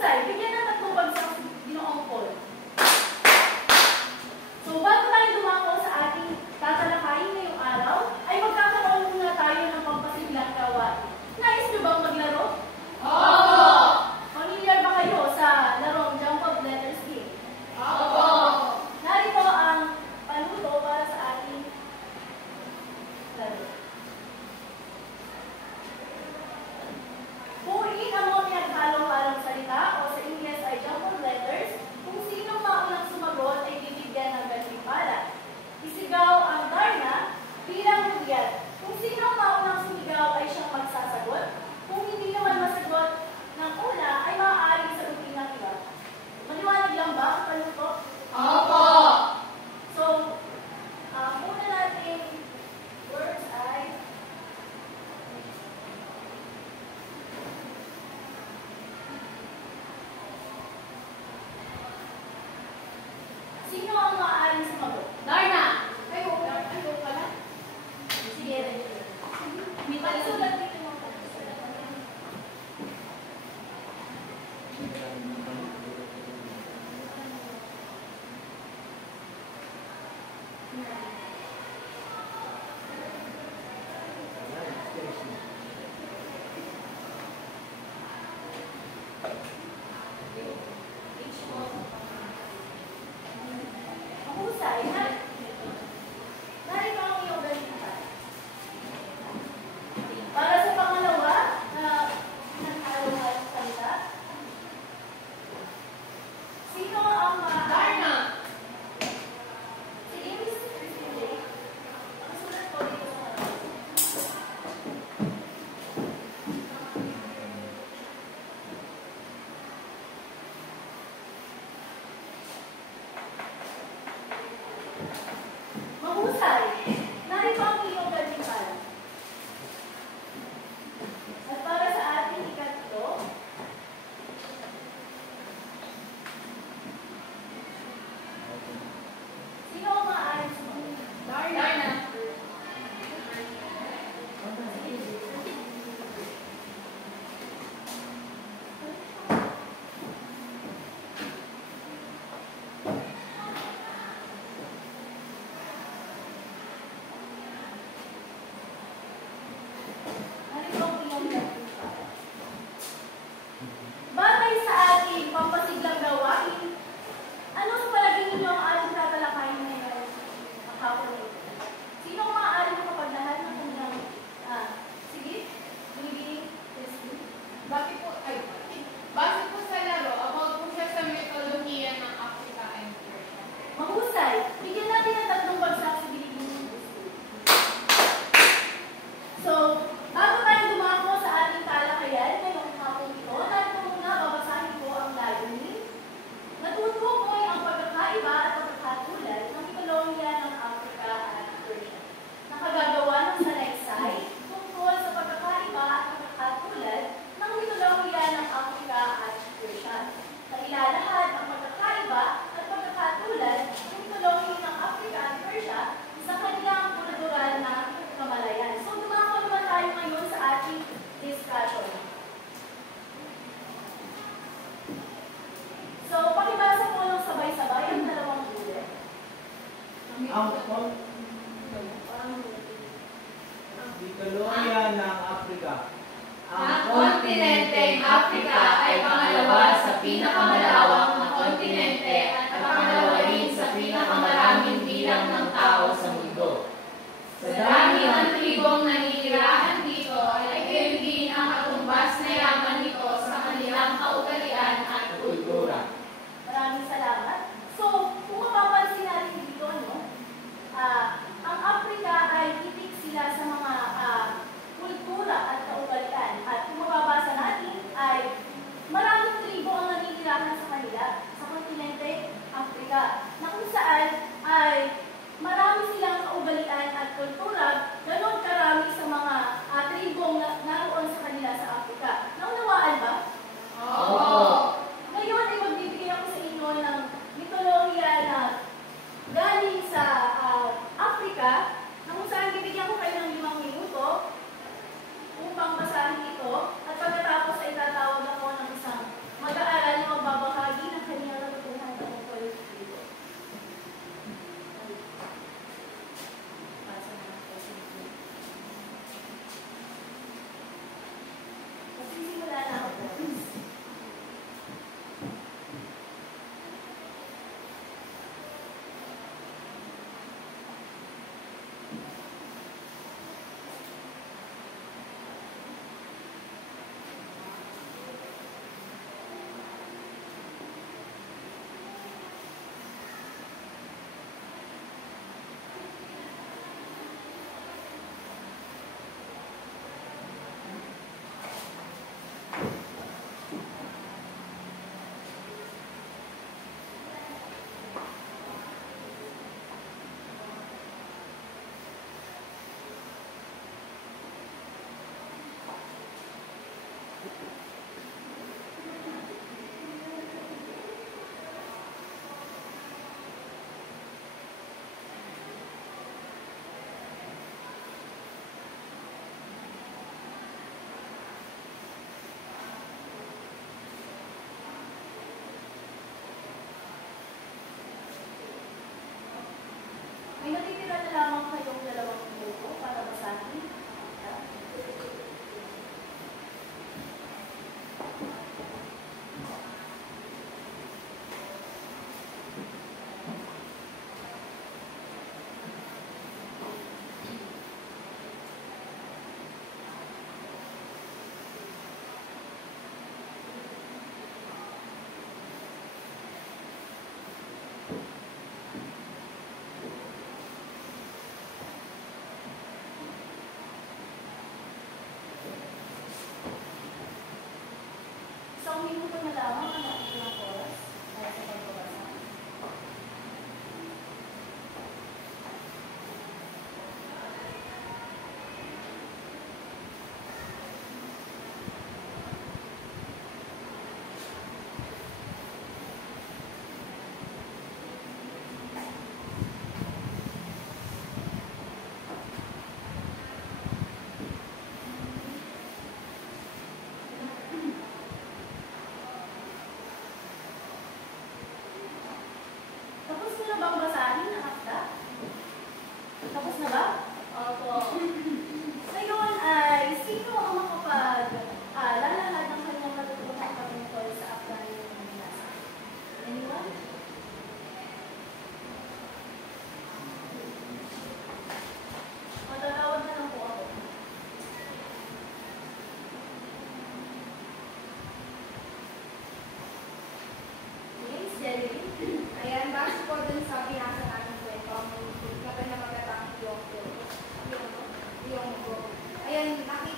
Mahusay, bigyan ng tatlong bagsak sa Ginoong Paul. So, bago tayo dumako sa ating tatalakayin ngayong araw, ay magkakaroon muna tayo ng pampasiglang gawain. Nais niyo bang maglaro? Oo! Familiar ba kayo sa larong Jump of Letters game? Oo! Narito ang panuto para sa ating laro. Buuin ang mga pinaghalong-halong salita o sa Ingles ay Jump of Letters. Kung sinong maunang sumagot ay bibigyan ng gantimpala. Isigaw ang Darna bilang hudyat. Kung sinong maunang sumigaw ay siyang magsasagot. Kung hindi naman masagot ng una ay maaaring sagutin ng iba. Maliwanag lang ba ang panuto? Opo! So, muna natin words ay sino ang maaaring sumagot? Darna! Kayo pala? Sige, rin. May pagsulat dito mo. Mahusay, narito ang iyong ganito. Para sa pangalawa na nag-araw-araw salita, sino ang Darna! Sige, Miss Christine J. Ang sulat ko dito sa kanila. Mahusay, narito ang iyong gantimpala. At para sa ating ikatlo, sino ang maaaring sumagot? Darna! Narito ang iyong gantimpala. Batay sa ating pampasiglang gawain, ano sa palagay ninyo ang ating tatalakayin ngayon ang hapon nito? Sino ang maaaring makapaglahat ng kanilang sige? Bibiging Christine. Base po sa laro, about po siya sa mitolohiya ng Africa and Persia. Mahusay, bigyan natin ng tatlong bagsak sa Bibiging Christine. So, bago tayo dumako sa ating talakayan ngayong hapon ito, narito muna babasahin ko ang layunin. Natutukoy ang pagkakaiba at pagkakatulad ng mitolohiya ng Africa at Persia. Nakagagawa ng salaysay tungkol sa pagkakaiba at pagkakatulad ng mitolohiya ng Africa at Persia. Nailalahad ang pagkakaiba at pagkakatulad ng mitolohiya ng Africa at Persia sa kanilang kultural na kamalayan. So, dumako naman tayo ngayon sa ating discussion. So, pakibasa po ng sabay-sabay ang dalawang ulit. Mitolohiya ng Afrika. Ang kontinenteng Africa ay pangalawa sa pinakamalawak na kontinente at pangalawa rin sa pinakamaraming bilang ng tao sa mundo. Sa dami ng tribong naninirahan dito ay gayon din ang katumbas na yaman nito sa kanilang kaugalian at kultura. Maraming salamat. So, kung mapapansin natin dito, ang Africa ay itik sila sa mga kultura at kaugalian. At kung mababasa natin, ay maraming tribo ang naninirahan sa kanila, sa kontinente Africa, na kung saan ay marami silang kaugalian at kultura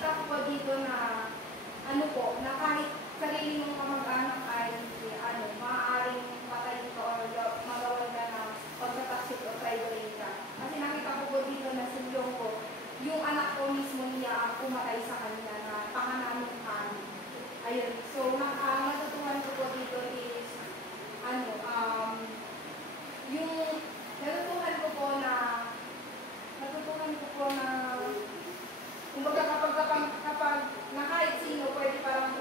nakita ko po dito na ano po, na kahit sarili mong kamag-anak ay maaaring patayin ka o magawan ka na pagkataksik o traidorin ka. Kasi nakita ko po dito na si Yongko, yung anak ko mismo niya ang pumatay sa kanya na panganaming kami. Ayun. So, natutuhan ko po dito is, yung natutuhan ko po na kumbaga kapag na kahit sino pwede parang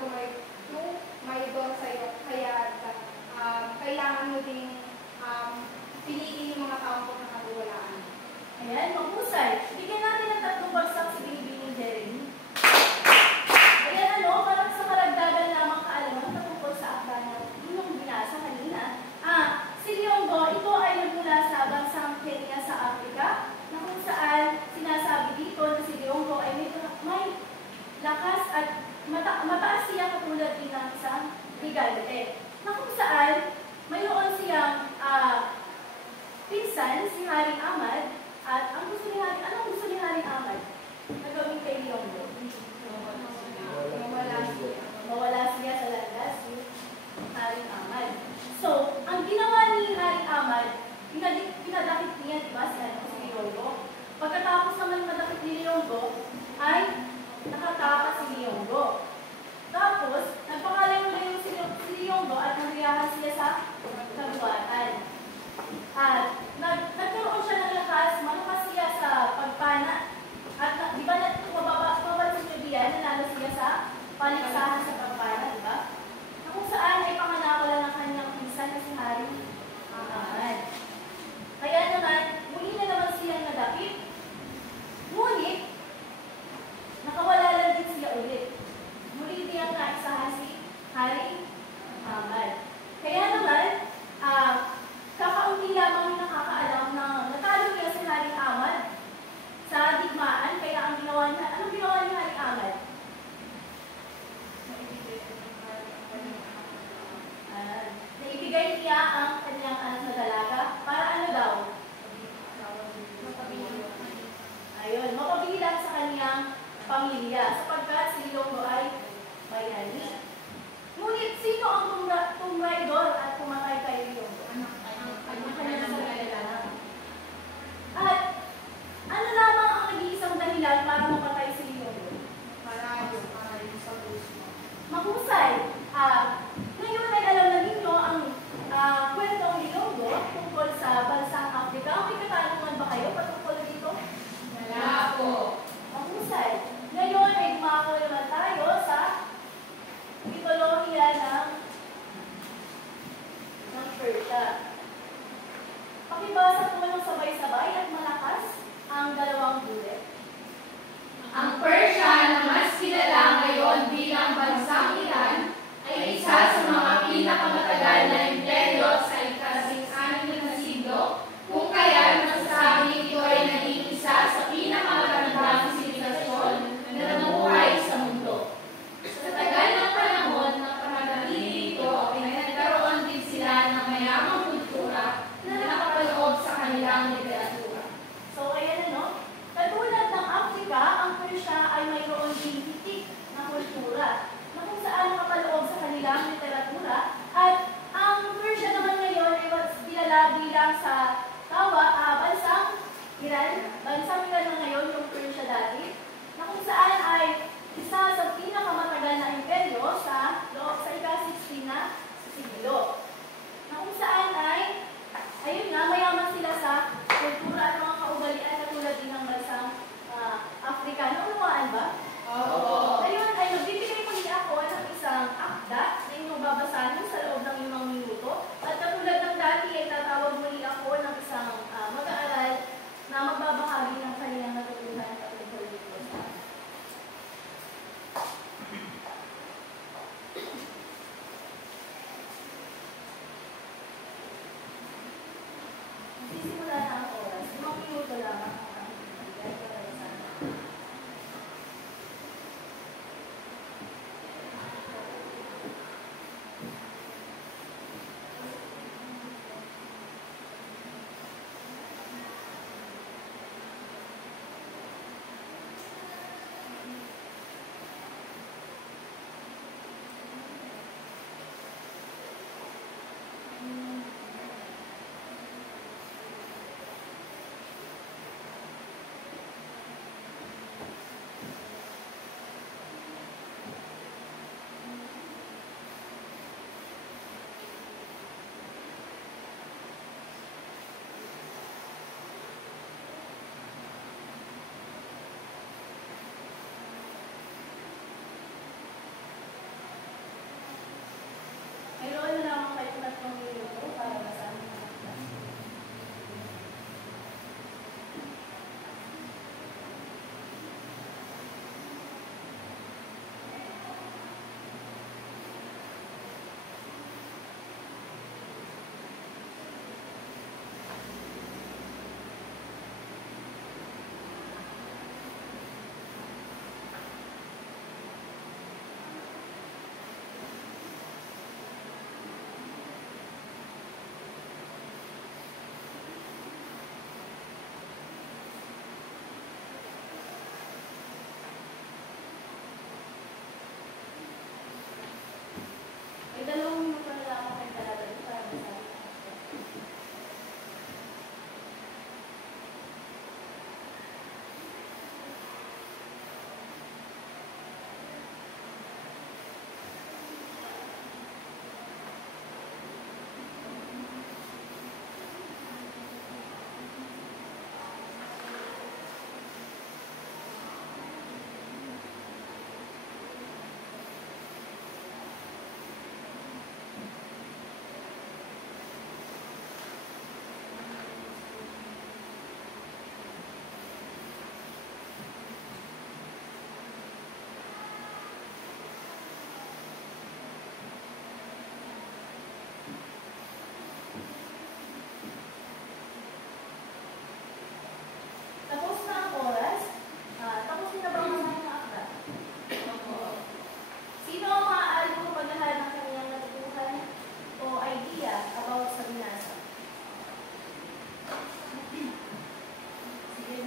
tumaydor sa'yo, kaya kailangan mo ding piliin yung mga taong pagkakatiwalaan. Ayan, mahusay. Bigyan natin ng 3 bagsak si Binibining Jeremy. Ayan, parang sa karagdagan lamang kaalaman patungkol sa akda na yung binasa kanina. Si Liongo, ito ay nagmula sa bansang Kenya sa Africa, na kung saan sinasabi dito na si Liongo ay may lakas at mataas siya katulad din ng isang brigade. Na kung saan mayroon siyang pinsan, si Haring Ahmad, at anong gusto ni Haring Ahmad na gawin kay Liongo? Mawala siya sa landas ni Haring Ahmad. So, ang ginawa ni Haring Ahmad, pinadakit niya, diba, si Liongo. Pagkatapos naman madakit ni Liongo, ay nakatakas si Liongo. Tapos, nagpakalayo si Liongo at nagriyahan siya sa kagubatan. At nagkaroon siya ng lakas, malakas siya sa pagpana. At di ba tumabansin niyo diyan, nanalo siya sa paligsahan sa pagpana, di ba? Na kung saan ay panganawalan ng kanyang pinsan na si Haring Ahmad. Kaya naman, muli na naman siyang nadakip. Ngunit, nakawala lang din siya ulit. Muli niyang naisahan si Haring Ahmad. Kaya naman, kakaunti lamang nakakaalam na natalo niya si Haring Ahmad sa digmaan. Kaya anong ginawa ni Haring Ahmad? Naibigay niya ang kanyang anak na dalaga para ano daw? Mapabilang sa kanyang pamilya, sapagkat si Liongo ay bayani. Ngunit sino ang tumraidor at pumatay kay Liongo? Ang kanyang sarili lang. At ano lamang ang nag-iisang dahilan para mapatay si Liongo? Para yung sa puso. Mahusay. Ngayon ay alam na ninyo ang kwentong Liongo tungkol sa bansang Africa. May katanungan ba kayo patungkol dito? Wala po. Mahusay. Ngayon ay dumako naman tayo sa mitolohiya ng Persia. Pakibasa po ng sabay-sabay at malakas ang 2 bullet. tatlong minuto para basahin ang akda. May 2 minuto na lang ako kayo talaga dito para basahin ang akda. Tapos na ang oras. Tapos na ba ang basahin ang akda? Sino ang maaari kong paglahat ng kanyang natutuhan o idea about sa binasa? Sige,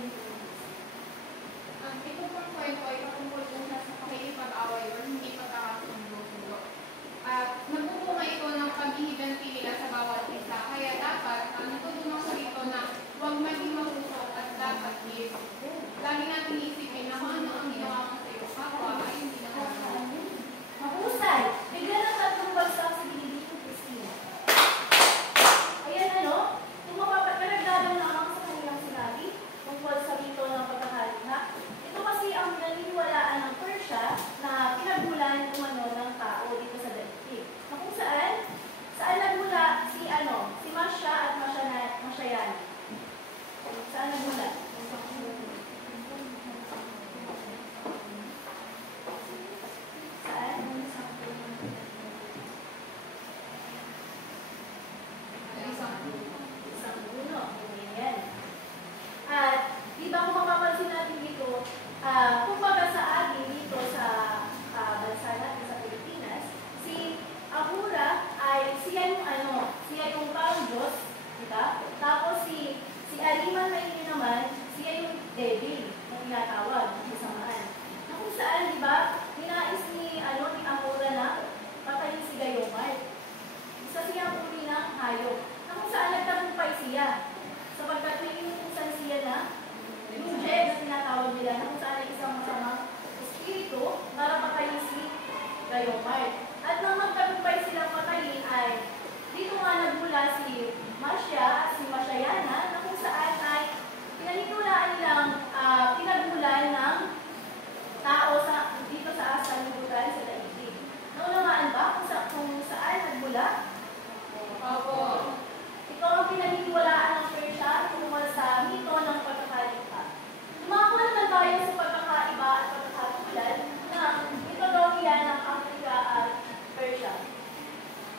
Ito pong kwento ay patungkol po siya sa pakikipag-away o hindi pagkakasundo-sundo. At nagbubunga ito ng paghihiganti nila sa bawat isa. Kaya dapat, natutulong ko rito na huwag maging mausok at dapat lagi natin isipin na kung ano ang ginawa mo sa iyo kapwa ay hindi na mahusay! Bigla ng 3 bagsak sa gilid ng Christina. Ayan ano, kung mapapakaragdagan lamang sa kanilang sinabi tungkol sa rito ng pagkakalikha, ito kasi ang naniniwalaan ng Persia na pinagulan umano ng tao dito sa daigdig. Na kung saan nagmula si Masya at Masyayana. Saan nagmula? Saan? Isang puno. Ayan. At di ba kung mapapansin natin dito, kumbaga sa atin dito sa bansa natin sa Pilipinas, si Ahura ay siya yung parang Diyos, di ba? Tapos si Ariman Maini naman, siya yung devil na tinatawag ng kasamaan. Na kung saan, di ba, ninais ni Ahura na patayin si Gayomar. Isa siyang uri ng hayop. Na kung saan nagtagumpay siya. Sapagkat may inutusan siya na yung Jed na tinatawag nila na kung saan ay isang masamang espiritu para patayin si Gayomar. At nang magtagumpay silang patayin ay dito nga nagmula si Masya at si Masyayana na kung saan ay pinanitulaan nilang pinagulan ng tao dito sa sanlibutan sa daigdig. Naunawaan ba kung saan nagmula? Opo. Ito ang pinaniniwalaan ng Persia tungkol sa mito ng pagkakalikha. Lumako naman tayo sa pagkakaiba at pagkakatulad ng mitolohiya ng Africa at Persia.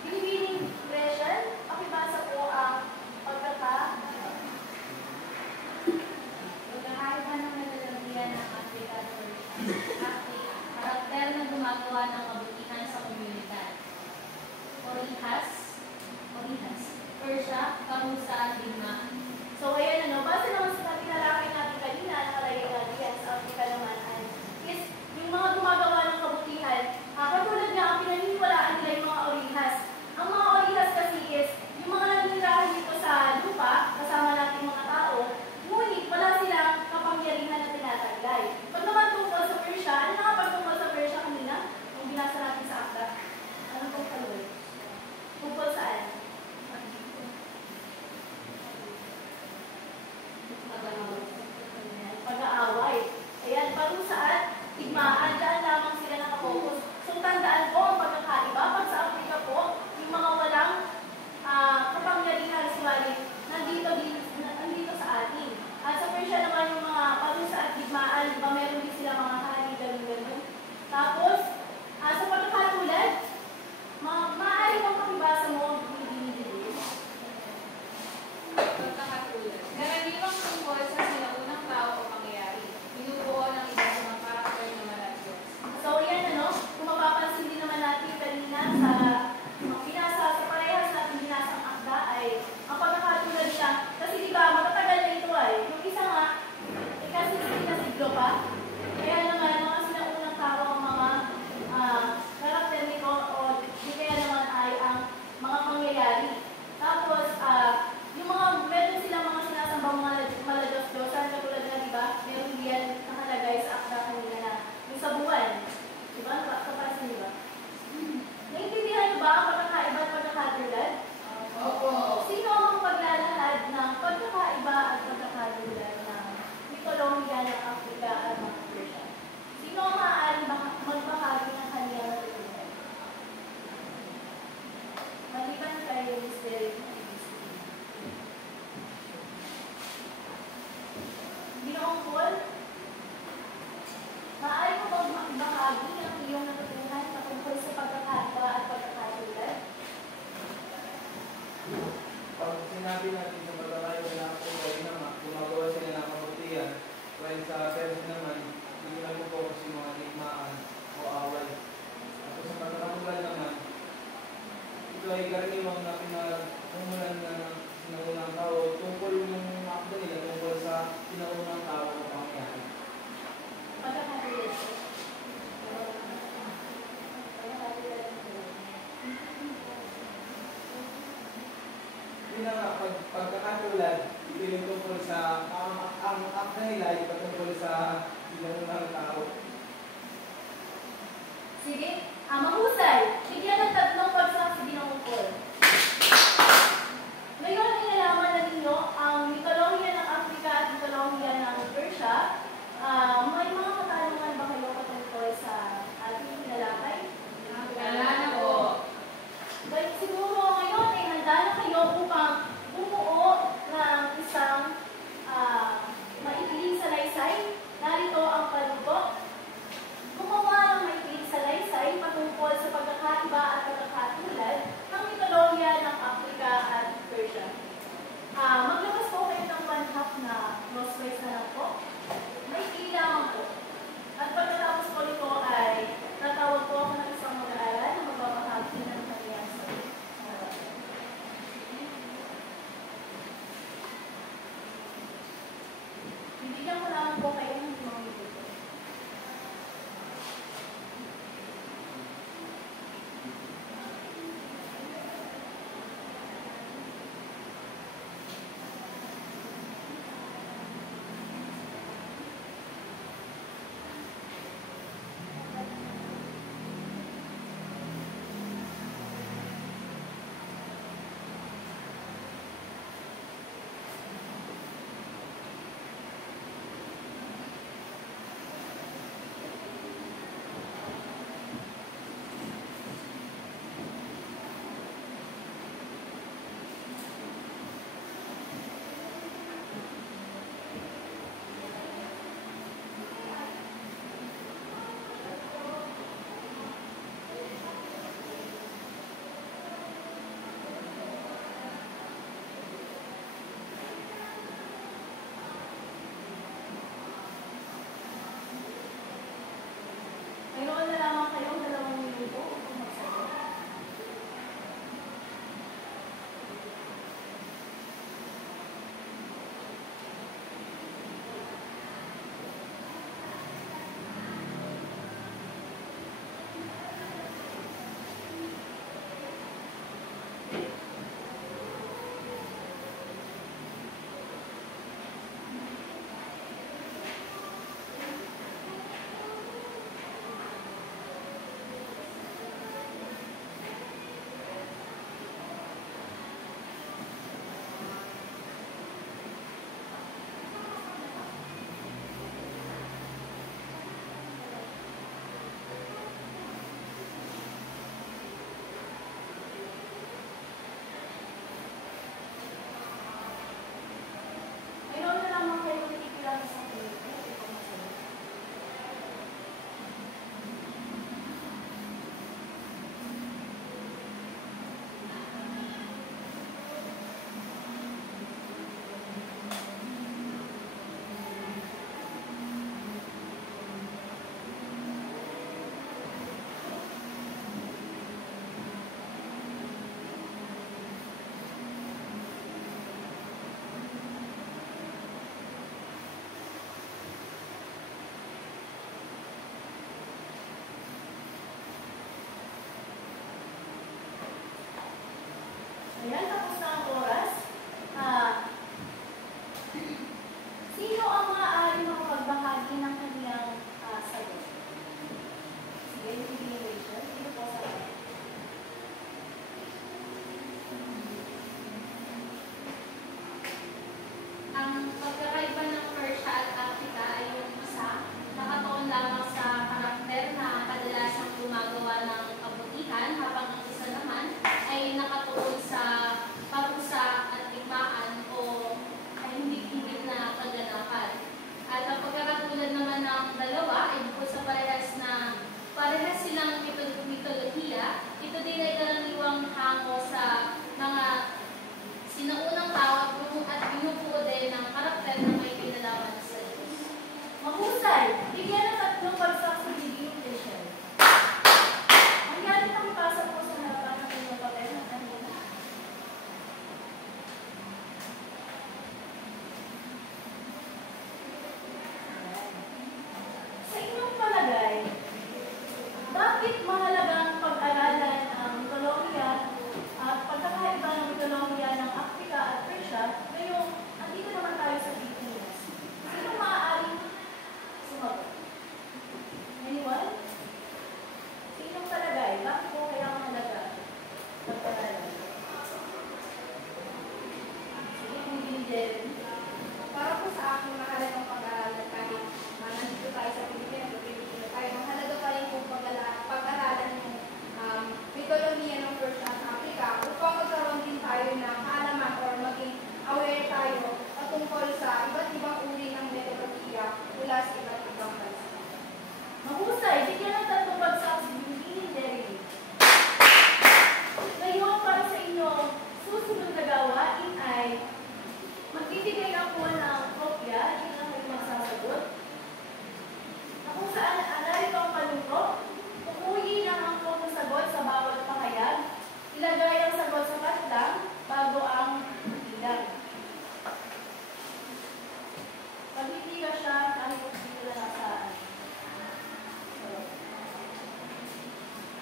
Binibining Grecian, pakibasa po ang Pagkakaiba ng metodolohiya ng Africa at Persia. Karakter na gumagawa ng kabutihan sa komunidad. Orihas, Persia, kamusa at digmaan. So, ayan base naman sa tinalakay natin kanina, nakalagay natin yan sa Africa naman is yung mga gumagawa ng kabutihan, katulad nga ang pinaniniwalaan nila yung mga orihas. Ang mga orihas kasi is yung mga naninirahan dito sa lupa, kasama natin mga tao, ngunit wala silang kapangyarihan na tinataglay. Pag naman tungkol sa Persia, ano nakapagtungkol sa Persia kanina? Kung binasa natin sa akda. Anong tungkol? Tungkol saan? pagkakatulad, ito yung tungkol sa, ang act na nila ay patungkol sa ginanong ng tao. Sige, mahusay.